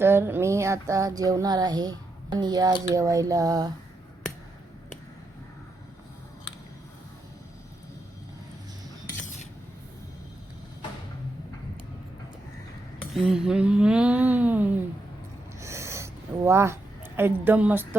तर मी आता जेवणार आहे आणि या जेवायला. वाह, एकदम मस्त.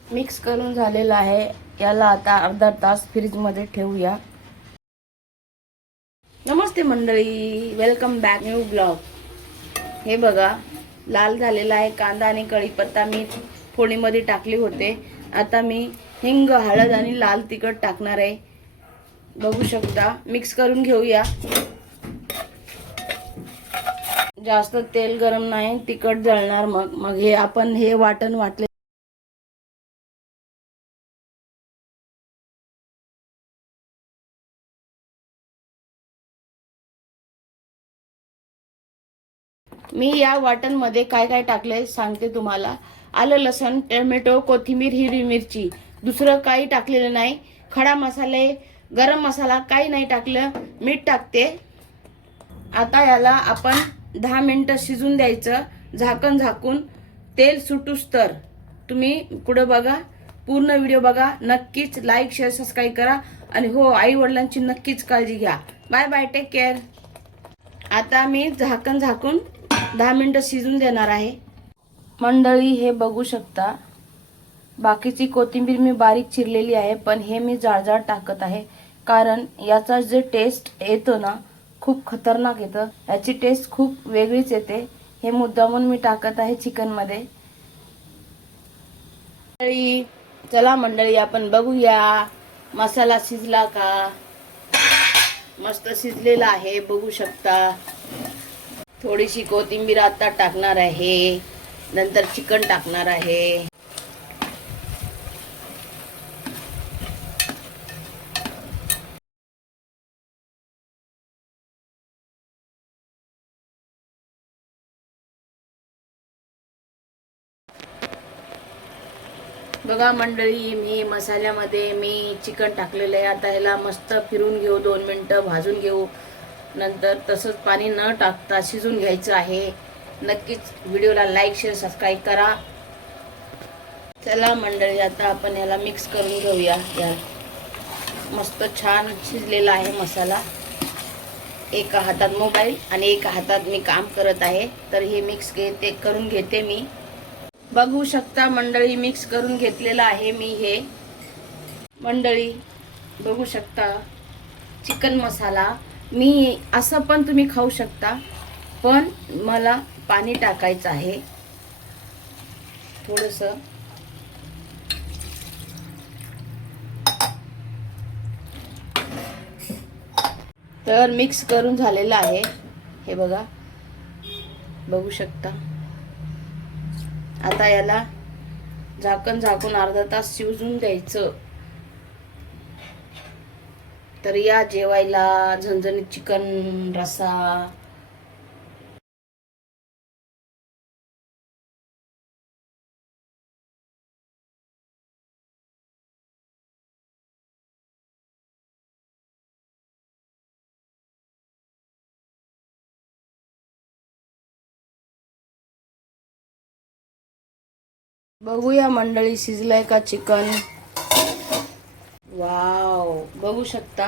मिक्स करून झालेला आहे. याला आता अर्धा तास फ्रीजमध्ये ठेवूया. नमस्ते मंडळी, वेलकम बॅक न्यू ब्लॉग. हे बघा, लाल झालेला आहे कांदा आणि कढीपत्ता मी फोडणीमध्ये टाकले होते. आता मी हिंग, हळद आणि लाल तिखट टाकणार आहे. बघू शकता. मिक्स करून घेऊया. जास्त तेल गरम नाही, तिखट जळणार. मग हे आपण हे वाटण वाटले. मी या वाटणमध्ये काय काय टाकले सांगते तुम्हाला. आलं, लसण, टोमॅटो, कोथिंबीर, हिरवी मिरची. दुसरं काही टाकलेलं नाही. खडा मसाले, गरम मसाला काही नाही टाकलं. मीठ टाकते. आता याला आपण 10 मिनिटं शिजून द्यायचं. झाकण झाकून तेल सुटूस तर. तुम्ही पुढे बघा, पूर्ण व्हिडिओ बघा. नक्कीच लाईक, शेअर, सबस्क्राईब करा. आणि हो, आई वडिलांची नक्कीच काळजी घ्या. Bye bye, take care. आता मी झाकण झाकून 10 मिनिटं शिजून देणार आहे. मंडळी, हे बघू शकता. बाकीची कोथिंबीर मी बारीक चिरलेली आहे, पण हे मी जाड टाकत आहे. कारण याचा जे टेस्ट येतो ना, खूप खतरनाक येतं. याची टेस्ट खूप वेगळीच येते. हे मुद्दामून मी टाकत आहे चिकनमध्ये. चला मंडळी, आपण बघूया मसाला शिजला का. मस्त शिजलेला आहे, बघू शकता. थोडीशी कोथिंबीर आता टाकणार आहे. नंतर चिकन टाकणार आहे. बघा मंडळी, मी मसाल्यामध्ये मी चिकन टाकलेलं आहे. आता ह्याला मस्त फिरून घेऊ, 2 मिनिटं भाजून घेऊ. नंतर तसंच पाणी न टाकता शिजून घ्यायचं आहे. नक्कीच व्हिडिओला लाईक, शेअर, सबस्क्राईब करा. चला मंडळी, आता आपण याला मिक्स करून घेऊया. या मस्त छान शिजलेला आहे मसाला. एका हातात मोबाईल आणि एका हातात मी काम करत आहे. तर हे मिक्स करून घेते मी. बघू शकता मंडळी, मिक्स करून घेतलेलं आहे मी हे. मंडळी बघू शकता, चिकन मसाला. मी असं पण तुम्ही खाऊ शकता, पण मला पाणी टाकायचं आहे थोडंसं. तर मिक्स करून झालेलं आहे. हे बघा, बघू शकता. आता याला झाकण झाकून अर्धा तास शिजून द्यायचं. तर या जेवायला झणझणीत चिकन रस्सा. बघूया मंडळी, शिजलंय का चिकन. वाव, बघू शकता.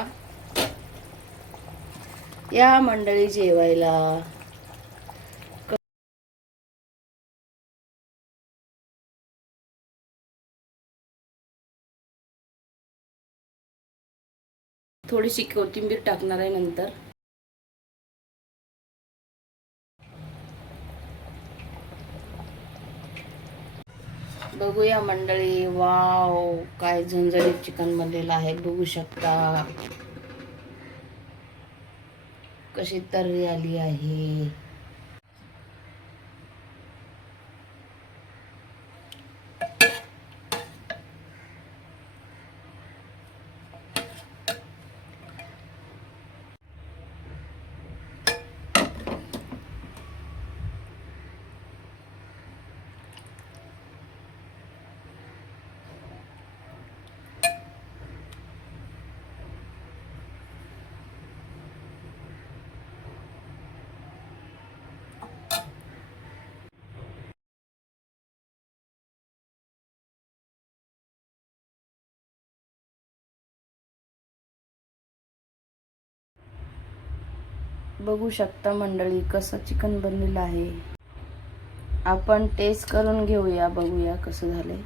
या मंडळी जेवायला. थोडीशी कोथिंबीर टाकणार आहे नंतर. बघूया मंडळी. वाव, काय झणझणीत चिकन बनलेलं आहे. बघू शकता कशी तर्री आली आहे. बघू शकता मंडळी कसं चिकन बनलेलं आहे. आपण टेस्ट करून घेऊया, बघूया कसं झालंय.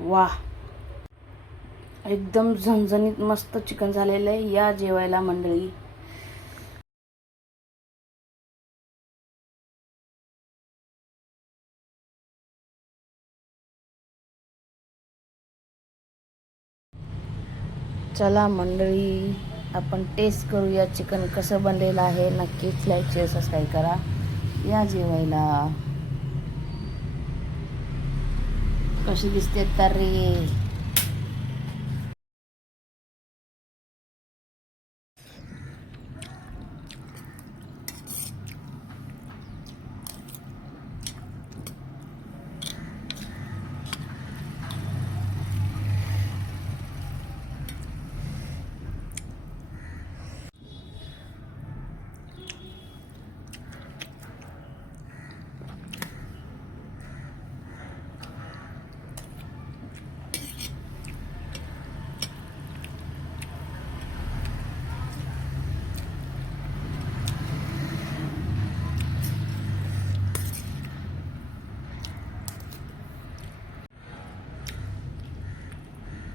वाह, एकदम झणझणीत मस्त चिकन झालेलं आहे. या जेवायला मंडळी. चला मंडळी, आपण टेस्ट करूया चिकन कसं बनलेलं आहे. नक्कीच लाईक शेअर सबस्क्राईब करा. या जेवायला. कशी दिसते तर रे.